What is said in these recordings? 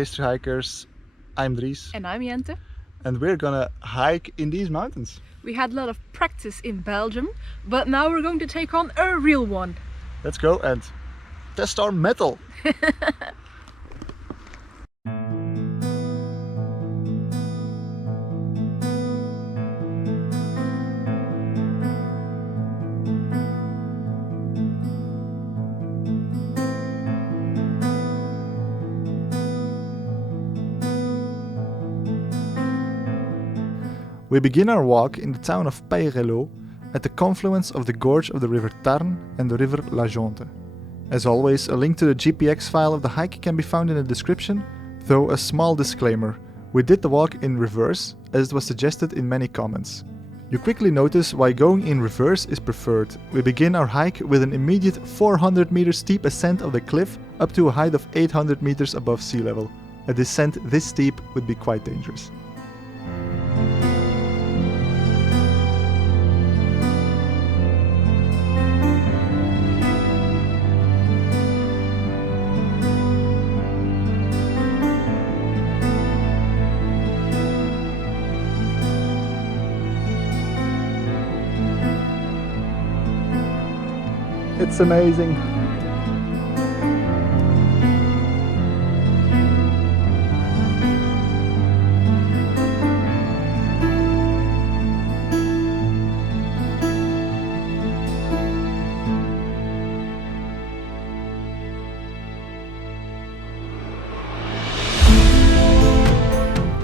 History Hikers. I'm Dries. And I'm Jente. And we're gonna hike in these mountains. We had a lot of practice in Belgium, but now we're going to take on a real one. Let's go and test our metal. We begin our walk in the town of Payrello at the confluence of the gorge of the river Tarn and the river La Jonte. As always, a link to the GPX file of the hike can be found in the description, though a small disclaimer: we did the walk in reverse, as it was suggested in many comments. You quickly notice why going in reverse is preferred. We begin our hike with an immediate 400 meters steep ascent of the cliff up to a height of 800 meters above sea level. A descent this steep would be quite dangerous. It's amazing.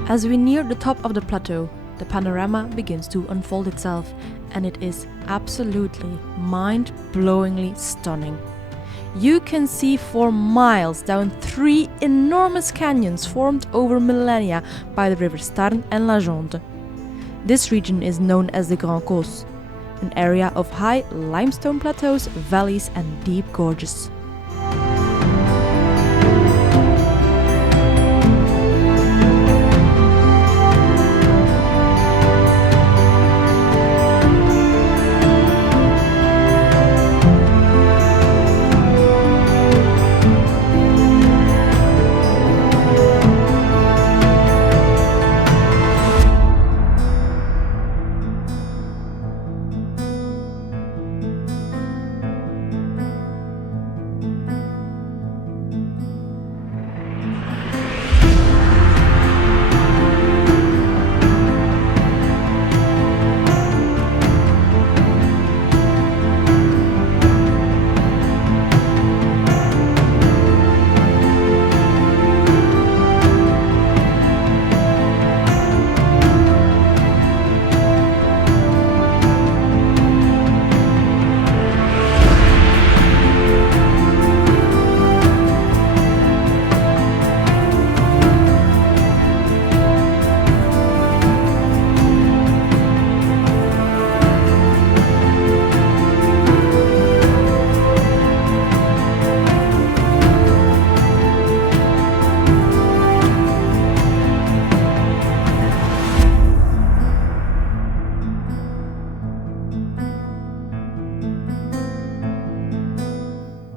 As we near the top of the plateau, the panorama begins to unfold itself, and it is absolutely mind-blowingly stunning. You can see for miles down 3 enormous canyons formed over millennia by the rivers Tarn and La Jonte. This region is known as the Grand Causse, an area of high limestone plateaus, valleys and deep gorges.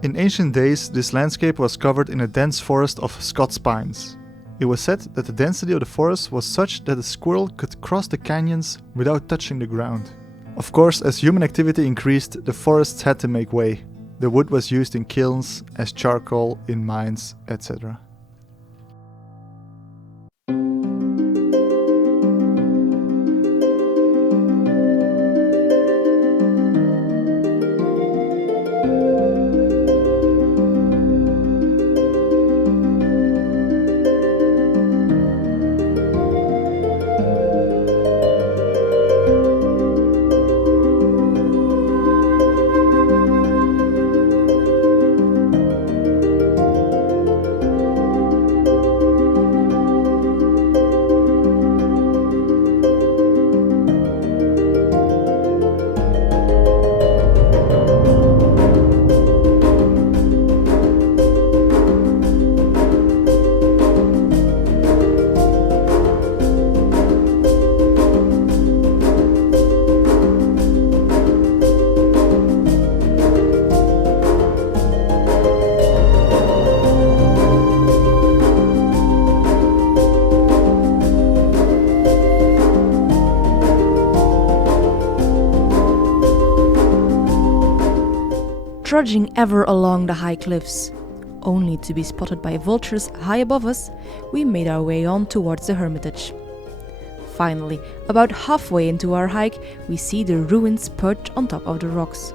In ancient days, this landscape was covered in a dense forest of Scots pines. It was said that the density of the forest was such that a squirrel could cross the canyons without touching the ground. Of course, as human activity increased, the forests had to make way. The wood was used in kilns, as charcoal, in mines, etc. trudging ever along the high cliffs. Only to be spotted by vultures high above us, we made our way on towards the Hermitage. Finally, about halfway into our hike, we see the ruins perched on top of the rocks.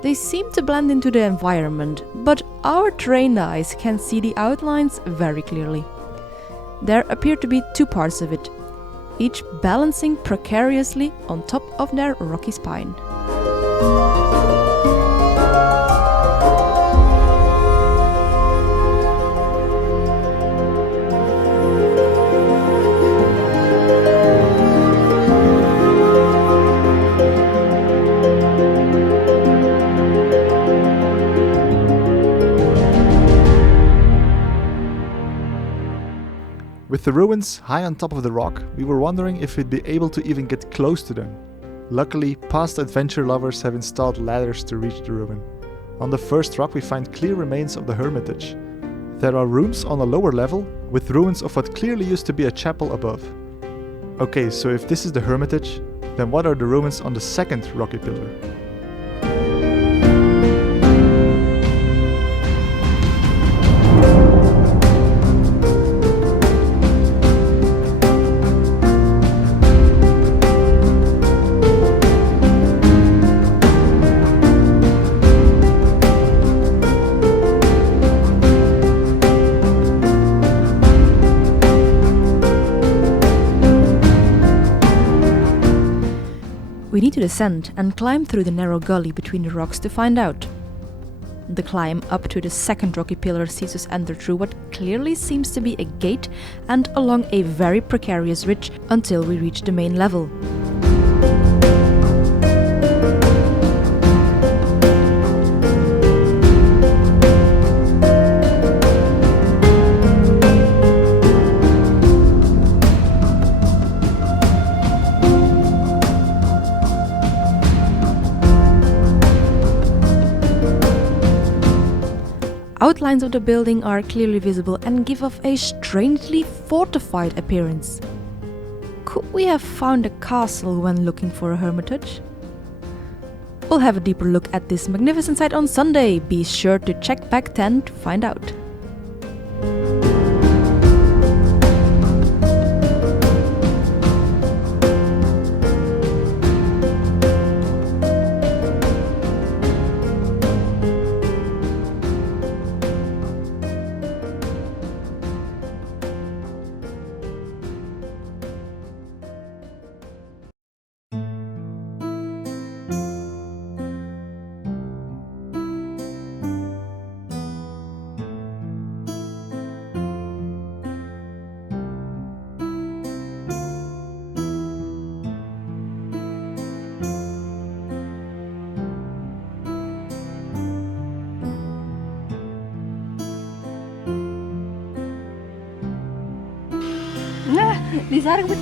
They seem to blend into the environment, but our trained eyes can see the outlines very clearly. There appear to be two parts of it, each balancing precariously on top of their rocky spine. With the ruins high on top of the rock, we were wondering if we'd be able to even get close to them. Luckily, past adventure lovers have installed ladders to reach the ruin. On the first rock we find clear remains of the Hermitage. There are rooms on a lower level, with ruins of what clearly used to be a chapel above. Okay, so if this is the Hermitage, then what are the ruins on the second rocky pillar? We need to descend and climb through the narrow gully between the rocks to find out. The climb up to the second rocky pillar sees us enter through what clearly seems to be a gate and along a very precarious ridge until we reach the main level. Outlines of the building are clearly visible and give off a strangely fortified appearance. Could we have found a castle when looking for a hermitage? We'll have a deeper look at this magnificent site on Sunday. Be sure to check back 10 to find out. Die zagen we.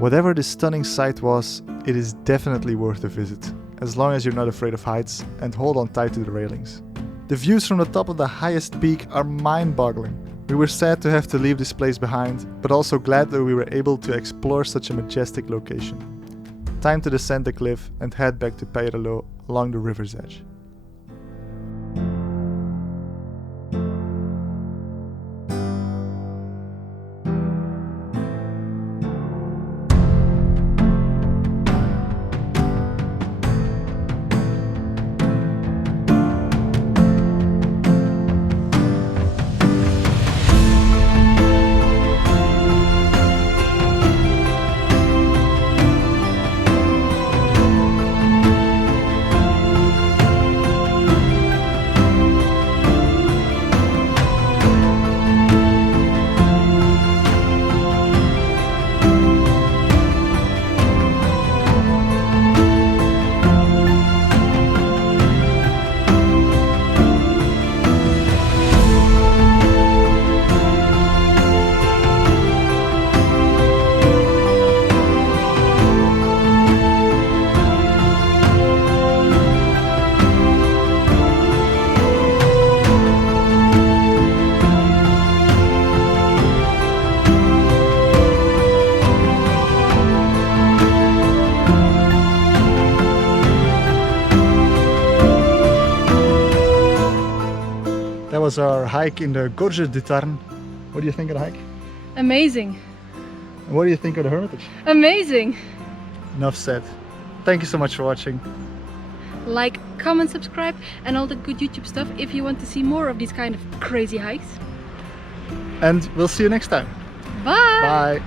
Whatever this stunning sight was, it is definitely worth a visit, as long as you're not afraid of heights and hold on tight to the railings. The views from the top of the highest peak are mind-boggling. We were sad to have to leave this place behind, but also glad that we were able to explore such a majestic location. Time to descend the cliff and head back to Peyrelot along the river's edge. That was our hike in the gorges du Tarn. What do you think of the hike? Amazing. And what do you think of the Hermitage? Amazing. Enough said. Thank you so much for watching. Like, comment, subscribe and all that good YouTube stuff if you want to see more of these kind of crazy hikes. And we'll see you next time. Bye! Bye!